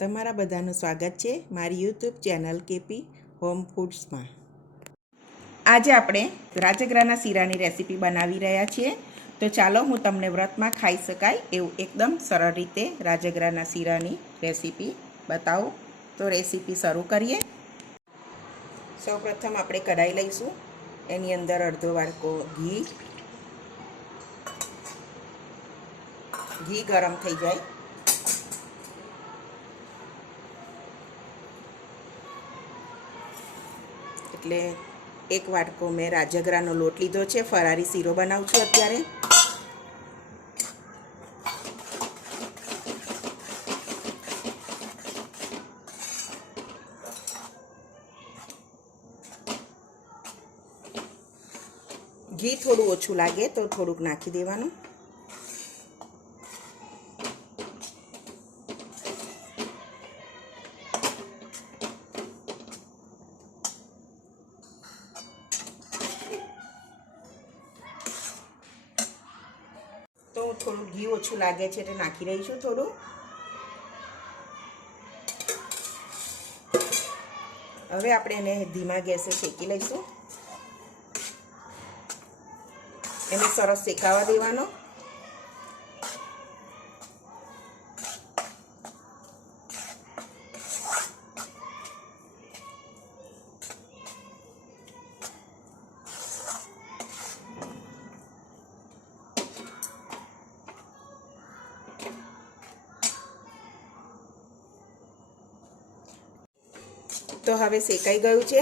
તમારા બધાનું સ્વાગત છે મારી યુટ્યુબ ચેનલ કેપી હોમ ફૂડ્સમાં। આજે આપણે રાજગરાના શીરાની રેસીપી બનાવી રહ્યા છીએ। તો ચાલો હું તમને વ્રતમાં ખાઈ શકાય એવું એકદમ સરળ રીતે રાજગરાના શીરાની રેસીપી બતાવું। તો રેસીપી શરૂ કરીએ। સૌપ્રથમ આપણે કઢાઈ લઈશું, એની અંદર અડધો વાડકો ઘી ગરમ થઈ જાય એટલે એક વાટકો મેં રાજગરાનો લોટ લીધો છે। ફરારી શીરો બનાવું છું અત્યારે। ઘી થોડું ઓછું લાગે તો થોડુંક નાખી દેવાનું। તો થોડું ઘી ઓછું લાગે છે એટલે નાખી રહી છું થોડું। હવે આપણે એને ધીમા ગેસે શેકી લઈશું। એને સરસ શેકાવા દેવાનો। તો હવે શેકાઈ ગયું છે।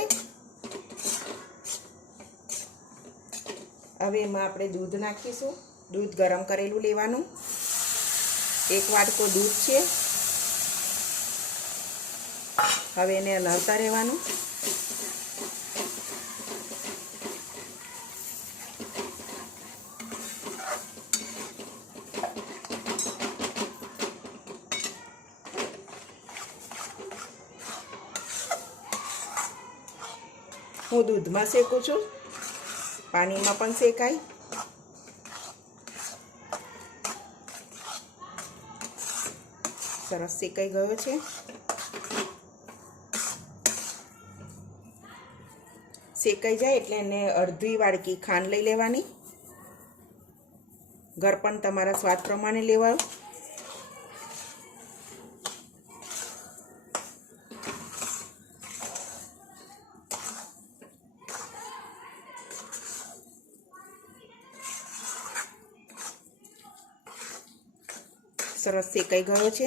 હવે એમાં આપણે દૂધ નાખીશું। દૂધ ગરમ કરેલું લેવાનું। એક વાટકો દૂધ છે। હવે એને હલાવતા રહેવાનું। હું દૂધમાં શેકું છું, પાણીમાં પણ શેકાય। સરસ શેકાઈ ગયો છે। શેકાઈ જાય એટલે એને અડધી વાડકી ખાંડ લઈ લેવાની। ગળપણ તમારા સ્વાદ પ્રમાણે લેવાનું। સરસ શેકાઈ ગયો છે।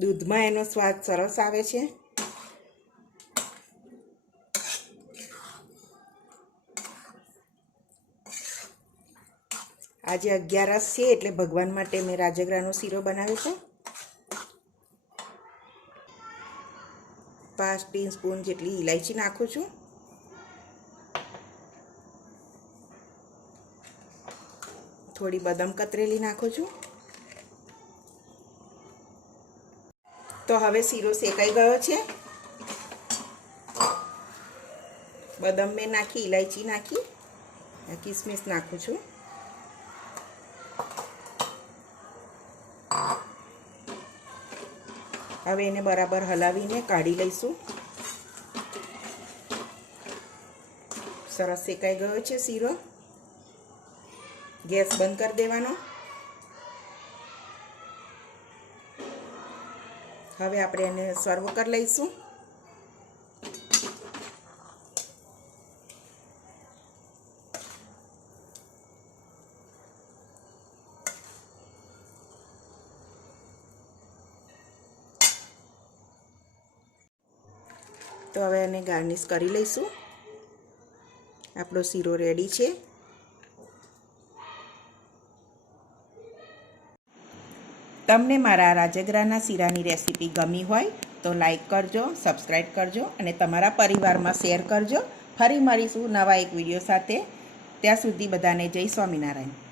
દૂધમાં એનો સ્વાદ સરસ આવે છે। આજે 11 છે એટલે ભગવાન માટે મેં રાજગરાનો શીરો બનાવ્યો છે। 5 ટીસ્પૂન જેટલી ઇલાયચી નાખું છું। થોડી બદામ કતરેલી નાખું છું। તો હવે શીરો શેકાઈ ગયો છે। બદામ મેં નાખી, ઇલાયચી નાખી, કિસમિસ નાખું છું। હવે એને બરાબર હલાવીને કાઢી લઈશું। સરસ શેકાઈ ગયો છે શીરો। ગેસ બંધ કરી દેવાનો। હવે આપણે એને સર્વ કરી લઈશું। તો હવે એને ગાર્નિશ કરી લઈશું। આપણો શીરો રેડી છે। તમને મારા રાજગરાના શીરાની રેસીપી ગમી હોય તો લાઈક કરજો, સબસ્ક્રાઈબ કરજો અને તમારા પરિવારમાં શેર કરજો। ફરી મળીશું નવા એક વિડીયો સાથે। ત્યાં સુધી બધાને જય સ્વામિનારાયણ।